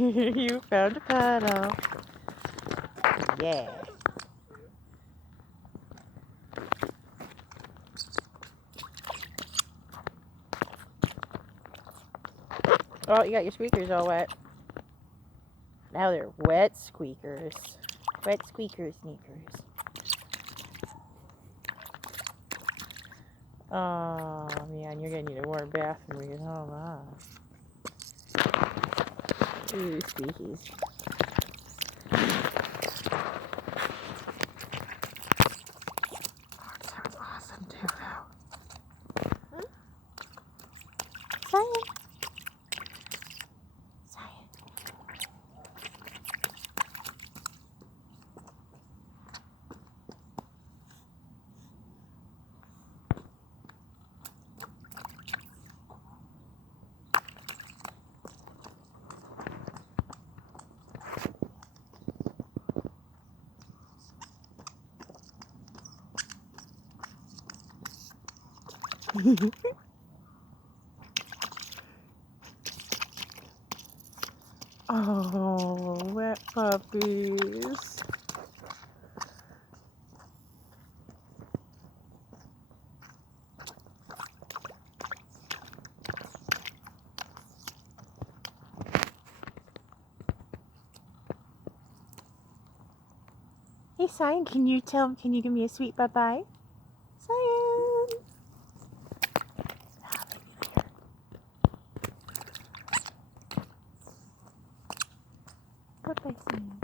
You found a puddle. Yeah. Oh, you got your squeakers all wet. Now they're wet squeakers. Wet squeaker sneakers. Oh, man, you're going to need a warm bath when we get home, huh? Ooh, squeakies. Oh, it sounds awesome, too, though. Huh? Cyan. Cyan. Oh, wet puppies. Hey, Cyan, can you give me a sweet bye-bye? Cyan! Ah, baby later. Bye-bye, Cyan.